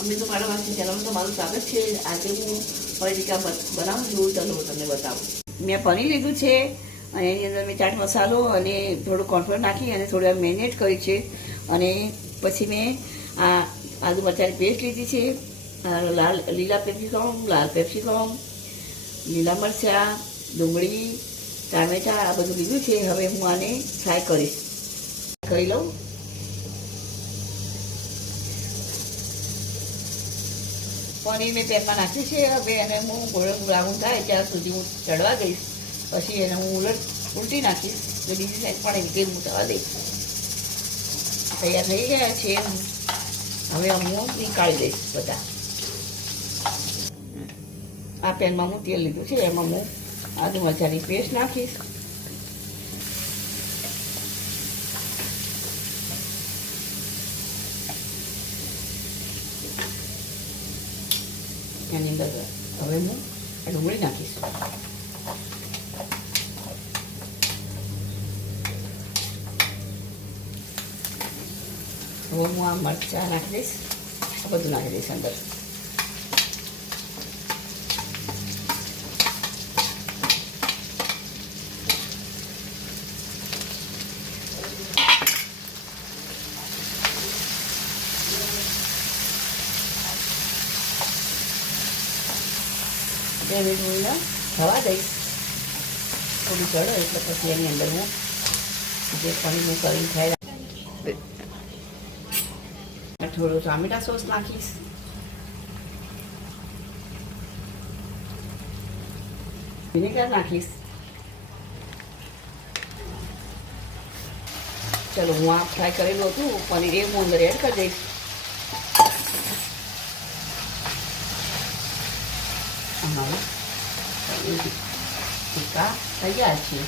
અમે તો મારા વાસી ચેનલમાં તો મારું સ્વાગત છે. આજે હું પનીર ટીકા બનાવું છું. ચાલો હું તમને બતાવું. મેં પનીર લીધું છે અને એની અંદર મેં ચાટ મસાલો અને થોડું કોર્નફ્લોર નાખી અને થોડું મેરિનેટ કર્યું છે. અને પછી મેં આ આદુ મરચાંની પેસ્ટ લીધી છે, લીલા પેપ્સિકમ, લીલા મરચાં, ડુંગળી, ટામેટાં આ બધું લીધું છે. હવે હું આને ફ્રાય કરીશ. કરી લઉં. પનીર મેં પેનમાં નાખ્યું છે. હવે એને હું ગોલ્ડન બ્રાઉન થાય ત્યાં સુધી હું ચડવા દઈશ. પછી એને હું ઉલટી નાખીશ તો બીજી સાઈડ પણ એવી રીતે હું થવા દઈશ. તૈયાર થઈ ગયા છે. હવે હું નીકાળી દઈશ બધા. આ પેનમાં હું તેલ લીધું છે, એમાં હું આદુ મરચાંની પેસ્ટ નાખીશ. એની અંદર હવે હું ડુંગળી નાખીશ. હવે હું આ મરચાં નાખી દઈશ. આ બધું નાખી દઈશ અંદર. બે મિનિટ હું થવા દઈશ. થોડું ચડો એટલે પછી એની અંદર હું જે પનીરનું કરીને ખાઈ થોડું ટામેટા સોસ નાખીશ. વિનેગર નાખીશ. ચલો હું આ ફ્રાય કરેલું હતું પનીર એ હું અંદર એડ કરી દઈશ. ટીકા તૈયાર છે.